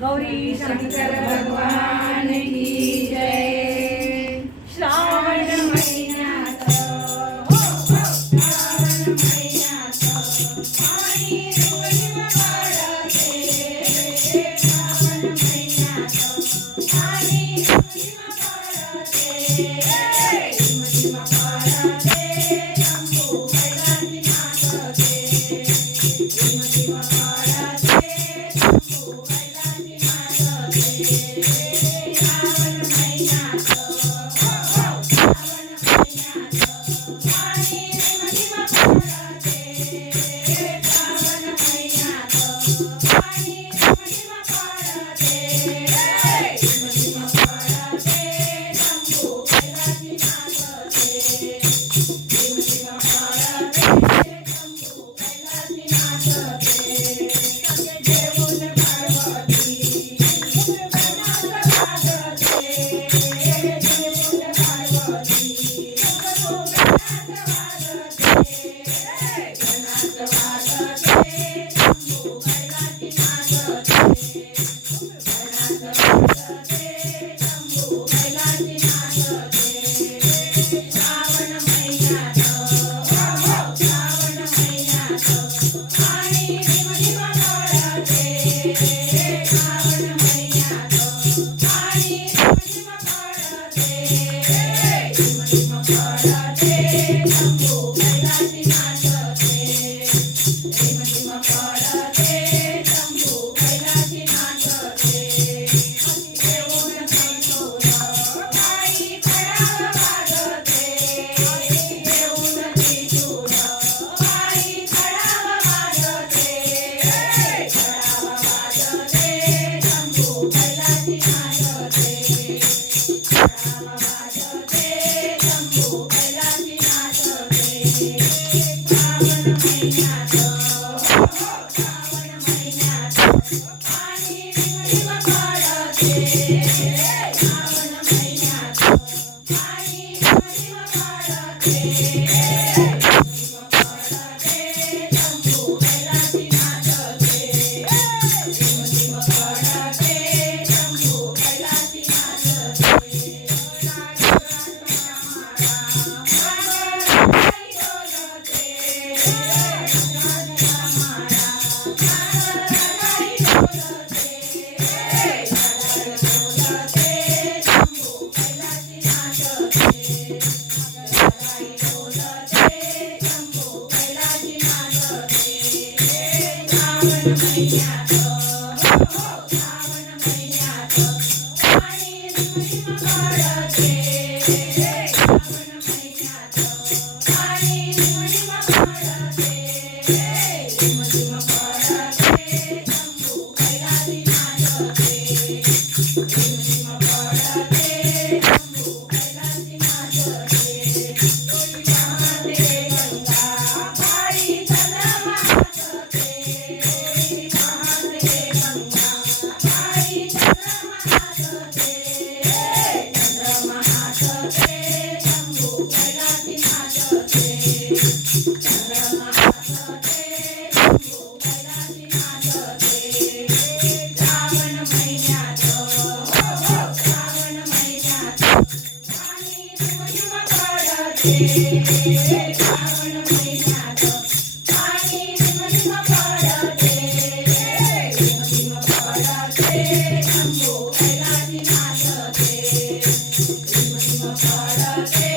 गौरी शंकर भगवान की जय। श्रावण महिन्यात श्रावण महिन्यात पाणी धुळीम पडते। श्रावण महिन्यात पाणी धुळीम पडते। झिम झिम पडते शंभू कैलासी नाचते। झिम झिम पडते शंभू कैलासी नाचते। श्रावण महिन्यात श्रावण महिन्यात पाणी झिम झिम पडते। श्रावण महिन्यात पाणी झिम झिम पडते। झिम झिम पडते शंभू कैलासी नाचते। झिम झिम पडते शंभू कैलासी नाचते। सगळे देऊन पार्वती गणात वाजते। देऊन पार्वती सगळं गणात वाजते। गणात वाजते शंभू कैलासी नाचते। गणात वाजते शंभू कैलासी नाचते। श्रावण महिन्यात श्रावण महिन्यात पाणी झिम झिम पडते। श्रावण महिन्यात पाणी झिम झिम पडते। झिम झिम पडते शंभू कैलासी नाचते। झिम झिम पडते शंभू कैलासी नाचते। देऊन त्रिशूळ पायी खडाव वाजते। देऊन त्रिशूळ पायी खडाव वाजते। खडाव वाजते शंभू कैलासी नाचते। खडाव वाजते शंभू कैलासी नाचते। श्रावण महिन्यात श्रावण महिन्यात पाणी झिम झिम पडते। श्रावण महिन्यात पाणी झिम झिम पडते। झिम झिम पडते शंभू कैलासी नाचते। झिम झिम पडते शंभू कैलासी नाचते। श्रावण महिन्यात श्रावण महिन्यात पाणी झिम झिम पडते। श्रावण महिन्यात पाणी झिम झिम पडते। झिम झिम पडते शंभू कैलासी नाचते। झिम झिम पडते शंभू कैलासी नाचते। तुझी वाहते गंगा पायी चंद्रमा हसते। तुझी वाहते गंगा पायी चंद्रमा हसते। चंद्रमा हसते शंभू कैलासी नाचते। चंद्रमा हसते शंभू कैलासी नाचते। श्रावण महिन्यात श्रावण महिन्यात पाणी झिम झिम पडते। श्रावण महिन्यात पाणी झिम झिम पडते। झिम झिम पडते शंभू कैलासी नाचते। झिम झिम पडते